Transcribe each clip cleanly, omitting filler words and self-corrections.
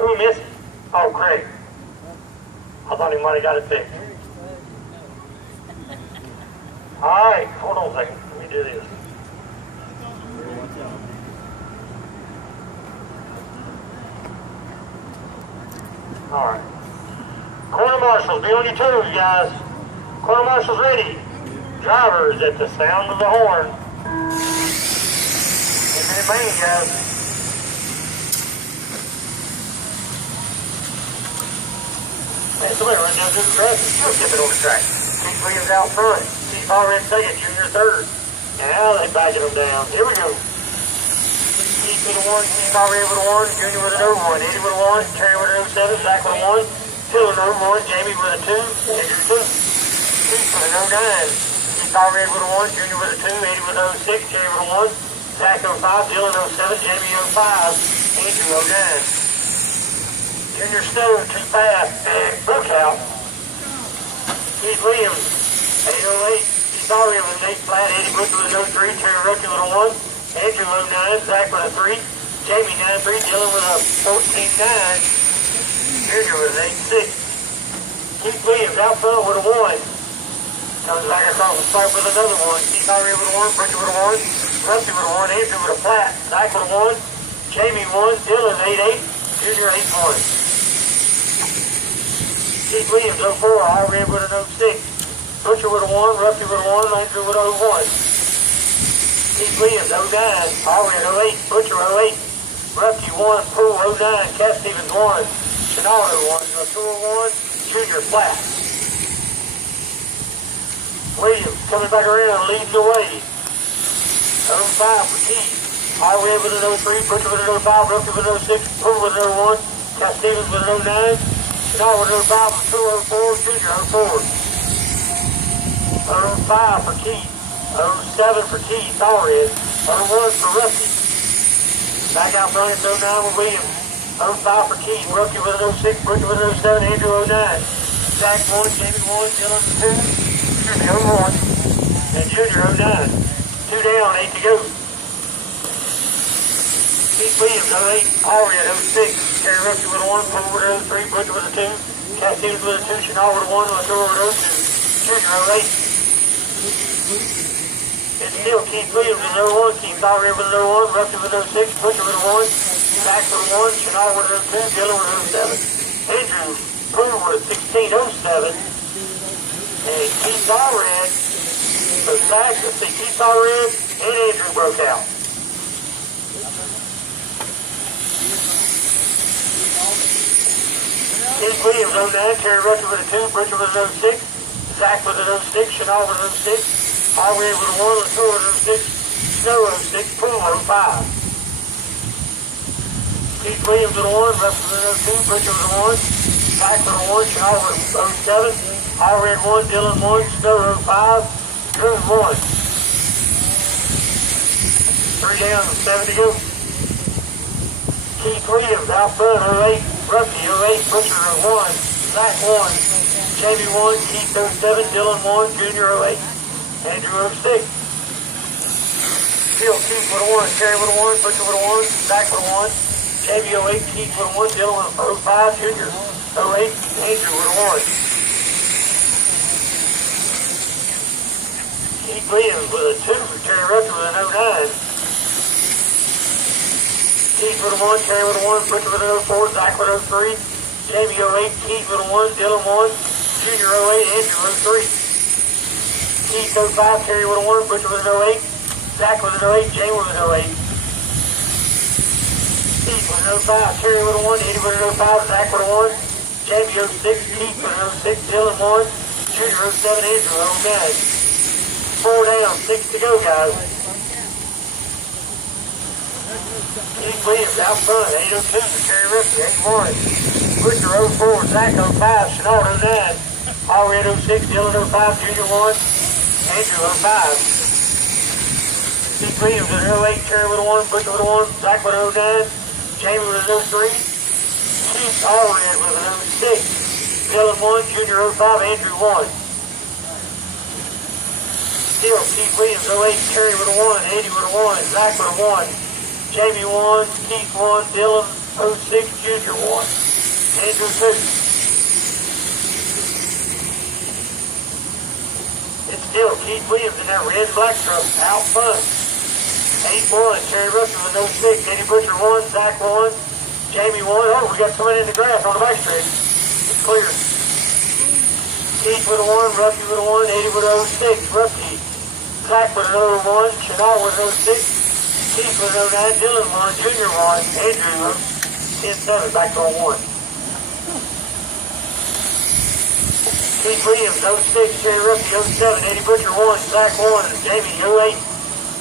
Who missed? Oh, Craig. I thought he might have got it fixed. All right, hold on a second. Let me do this. All right. Corner marshals, be on your toes, guys. Corner marshals ready. Drivers at the sound of the horn. Get in the lane, guys. Man, somebody run down through the grass and still skip it on the track. Keith Williams out front. Keith already second, Junior third. Now they backing them down. Here we go. Keith with a 1, Keith already with a 1, Junior with an 0-1, Eddie with a 1, Terry with an 0-7, Zach with a 1, Phil with an 0-1, Jamie with a 2, Andrew 2. Keith with an 0-9, Keith already with a 1, Junior with a 2, Eddie with an 0-6, Terry with a 1, Zach 0-5, Dylan 0-7, Jamie 0-5, Andrew 0-9. Junior Snow, too fast, and look out. Keith Williams, 808. Keith already with an 8 flat, Eddie Bush with a 0-3, Terry Rucky with a 1, Andrew 0-9, Zach with a 3, Jamie 9-3, Dylan with a 14-9, Junior with an 8-6. Keith Williams out front with a 1. Comes back across the stripe with another 1. Keith already with a 1, Butcher with a 1, Rusty with a 1, Andrew with a flat, Zach with a 1, Jamie 1, Dylan 8-8, Junior 8-1. Keith Williams 0-4, Red with an 0-6, Butcher with a 1, Rusty with a 1, Andrew with a 0-1. Keith Williams 0-9, Red 0-8, Butcher 0-8, Rusty 1, Poole 0-9, Cat Stevens 1, Chenaldo 1, Latour 1, Junior flat. Williams coming back around, leading the way. 0-5 for Keith. Red with an 0-3, Butcher with an 0-5, Rusty with an 0-6, Poole with an 0-1, Cat Stevens with an 0-9. Now with 0-5 for 2-0-4, Junior 0-4. 0-5 for Keith. 0-7 for Keith, Red. 0-1 for Rusty. Back out front, it's 0-9 with Williams. 0-5 for Keith. Rusty with an 0-6, Butcher with an 0-7, Andrew 0-9. Zach 1, Jamie 1, Dylan 2, Junior 0-1, and Junior 0-9. 2 down, 8 to go. Keith Williams 0-8, Red 0-6. Terry Rucky with a 1, Poole with a 3, Butcher with a 2, Cat Stevens with a 2, Chenal with a 1, Latour with a 2, Junior 0-8. It's still Keith Williams with 0-1, Keith Red with a 0-1, Rusty with a 6, Butcher with a 1, Zach with a 1, Chenal with a 2, Dylan with a 7. Andrew Poole with a 16-07, and Keith Red, so Zach, let's see, Keith Red and Andrew broke out. Keith Williams 0-9, Terry Rucky with a 2, Butcher with an 0-6, Zach with an 0-6, Chenal with an 0-6, Red with a 1, Latour with an 0-6, Snow 0-6, Poole 0-5. Keith Williams with a 1, Russell with an 0-2, Butcher with a 1, Zach with a 1, Chenal with 0-7, Red 1, Dylan 1, Snow 0-5, Drew 1. 3 down, 7 to go. Keith Williams out front 0-8. Rusty 0-8, Butcher 1, Zach 1, Jamie 1, Keith 0-7, Dylan 1, Junior 0-8, Andrew 0-6. Still Keith with a 1, Terry with a 1, Butcher with a 1, Zach with a 1, Jamie 0-8, Keith with a 1, Dylan 0-5, Junior 0-8, Andrew with a 1. Keith Williams with a 2, Terry Rucker with an 0-9. Keith with a 1, Terry with a 1, Butcher with an 0-4, Zach with 0-3, Jamie 0-8, Keith with a 1, Dylan 1, Junior 0-8, Andrew 0-3. Keith 0-5, Terry with a 1, Butcher with an 0-8, Zach with an 0-8, Jamie with an 0-8. Keith with an 0-5, Terry with a 1, Eddie with an 0-5, Zach with a 1, Jamie 0-6, Keith with an 0-6, Dylan 1, Junior 0-7, Andrew 0-9. 4 down, 6 to go, guys. Keith Williams out front, 802, Terry Ripley, 81. Butcher 04, Zach 05, Chenal 09, Red 06, Dylan 05, Junior 1, Andrew 05. Keith Williams with 08, Terry with a 1, Butcher with a 1, Zach with 09, Jamie with an 03, Keith Red with an 06, Dylan 1, Junior 05, Andrew 1. Still Keith Williams 08, Terry with a 1, Eddie with a 1, Zach with a 1, Jamie 1, Keith 1, Dylan 06 Junior 1. Andrew 2. It's still Keith Williams in that red and black truck out front. 8-1, Terry Russell with no 6. Eddie Butcher 1, Zach 1, Jamie 1. Oh, we got someone in the grass on the back stretch. It's clear. Keith with a 1, Ruffy with a 1, Eddie with a 06. Ruffy. Zach with another 1, Chanel with a 06. Keith with a 09, Dylan 1, Junior 1, Andrew 10-7, back to 1. Keith Williams 06, Terry Ruffy 07, Eddie Butcher 1, Zach 1, Jamie 08.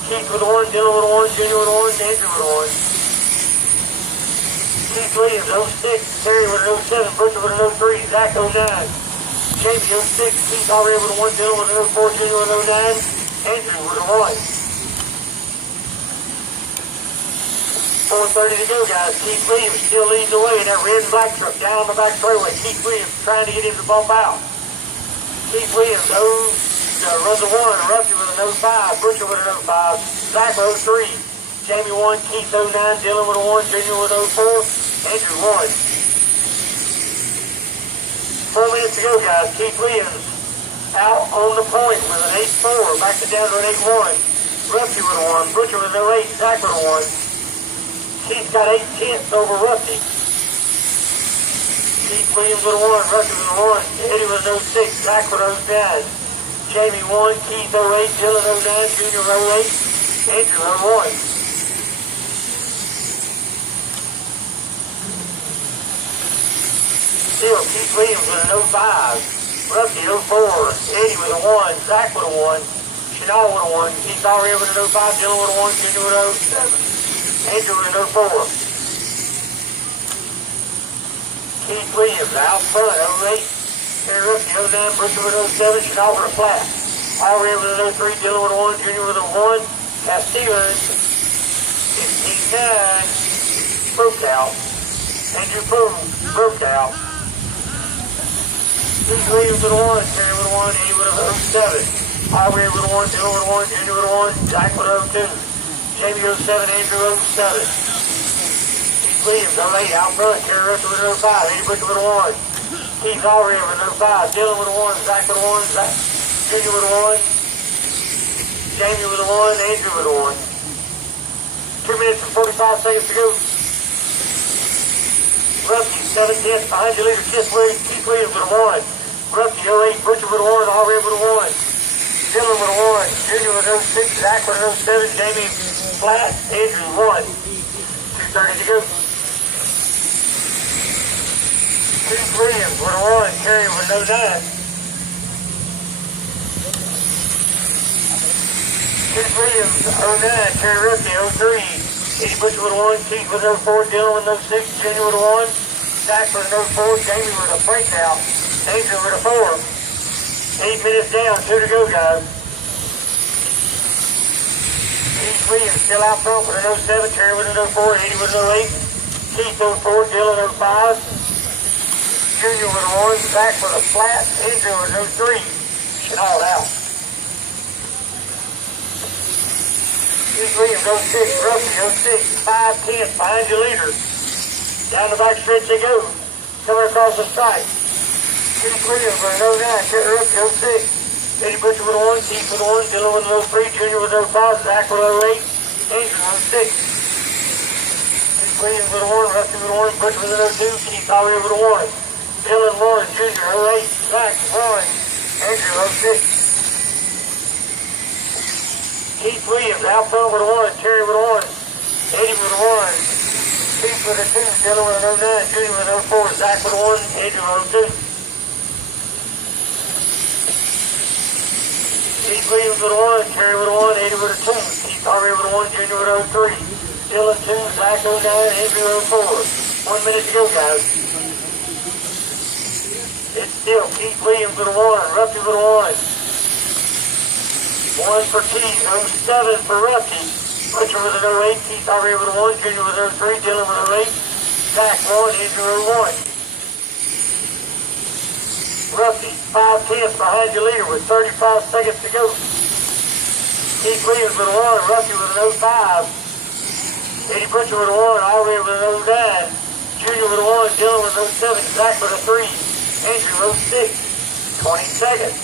Keith with a 1, Dylan with a 1, Junior with a 1, Andrew with a 1. Keith Williams 06, Terry with an 07, Butcher with an 03, Zach 09. Jamie 06, Keith already with a 1, Dylan with an 04, Junior with an 09, Andrew with a 1. 4:30 to go, guys. Keith Williams still leading the way in that red and black truck down the back straightaway. Keith Williams trying to get him to bump out. Keith Williams runs a 1, Ruffy with an 05, Butcher with an 05, Zach 03, Jamie 1, Keith 09, Dylan with a 1, Junior with 04, Andrew 1. 4 minutes to go, guys. Keith Williams out on the point with an 8-4, back to down to an 8-1. Ruffy with a 1, Butcher with an 08, Zach with a 1. Keith got 8/10 over Ruffy. Keith Williams with a 1, Ruffy with a 1, Eddie with an 06, Zach with an 09, Jamie 1, Keith 08, Dylan 09, Junior 08, Andrew 01. Still Keith Williams with an 05, Ruffy 04, Eddie with a 1, Zach with a 1, Chanel with a 1, Keith already with an 05, Dylan with a 1, Junior with an 07. Andrew with an 04. Keith Williams out front, 08. Terry Ruffy, 09. Butcher with 07. Chanel with a flat. Already with an 03. Dylan with a 1. Junior with a 1. Castillo, 15-9. Broke out. Andrew broke out. Keith Williams with a 1. Terry with a 1. Eddie with a 07. Already with a 1. Dylan with a 1. Junior with a 1. Zach with a 02. Jamie 07, Andrew 07. Keith Williams 08 out front, Terry Russell with an 05, Eddie Butcher with a 1. Keith Allred with an 05, Dylan with a 1, Zach with a 1, Zach Junior with a 1, Jamie with a 1, Andrew with a 1. 2 minutes and 45 seconds to go. Ruffy 7/10 behind your leader, Keith Williams with a 1. Ruffy 08, Butcher with a 1, Allred with a 1. Dylan with a 1, Junior with an 06, Zach with an 07, Jamie flat, Andrew 1. 2:30 to go. Keith Williams with a 1, Terry with an 09. Keith Williams 09, Terry Ruffy 03. Eddie Butcher with a 1, Keith with an 04, Dylan with an 06, Junior with a 1, Zach with an 04, Jamie with a breakout, Andrew with a 4. 8 minutes down, 2 to go, guys. Keith Williams still out front with an 07, Terry with an 04, Eddie with an 08, Keith 04, Dylan 05, Junior with a 1, Zach with a flat, Andrew with an 03, Chanel out. Keith Williams 06, Ruffy 06, 5/10 behind your leader. Down the back stretch they go, coming across the stripe. Keith Williams with an 09, Terry Ruffy 06. Eddie Butcher with a 1, Keith with a 1, Dylan with an 03, Junior with an 05, Zach with an 08, Andrew with 06. Keith Williams with a 1, Ruffy with a 1, Butcher with an 02, Keith Allred with a 1, Dylan 1, Junior 08, Zach 1, Andrew 06. Keith Williams out front with a 1, Terry with a 1, Eddie with a 1, Keith with a 2, Dylan with an 09, Junior with an 04, Zach with a 1, Andrew with 02. Keith Williams with a 1, Terry with a 1, Eddie with a 2, Keith Allred with a 1, Junior with a 03, Dylan 2, Zach 09, Andrew 04. 1 minute to go, guys. It's still Keith Williams with a 1, Ruffy with a 1. 1 for Keith, 07 for Ruffy. Butcher with an 08, Keith Allred with a 1, Junior with an 03, Dylan with an 08, Zach 1, Andrew 1. Ruffy, 5/10 behind your leader with 35 seconds to go. Keith Williams with a 1, Ruffy with an 05. Eddie Butcher with a 1, Allred with an 09. Junior with a 1, Dylan with row 7, Zach with a 3, Andrew row 6, 20 seconds.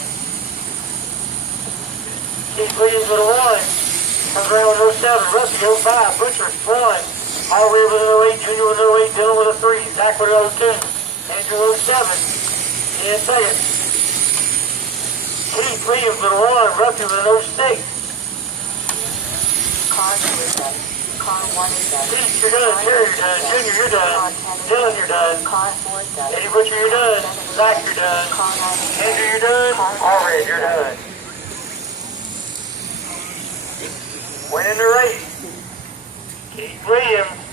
Keith Williams with a 1, comes around with row 7, Rusty 05, Butcher 1, all the way with an 08, Junior with an 08, Dylan with a 3, Zach with an 02, Andrew row 7, 10 seconds. Keith Williams with a 1, Rusty with an 06. Car 2 is done. Car 1 is done. Keith, you're done. Terry, you're done. Junior, you're done. Dylan, you're done. Car 4 is done. Eddie Butcher, you're done. Zach, you're done. Car 9 is done. Andrew, you're done. Allred, you're done. Winning the race, Keith Williams.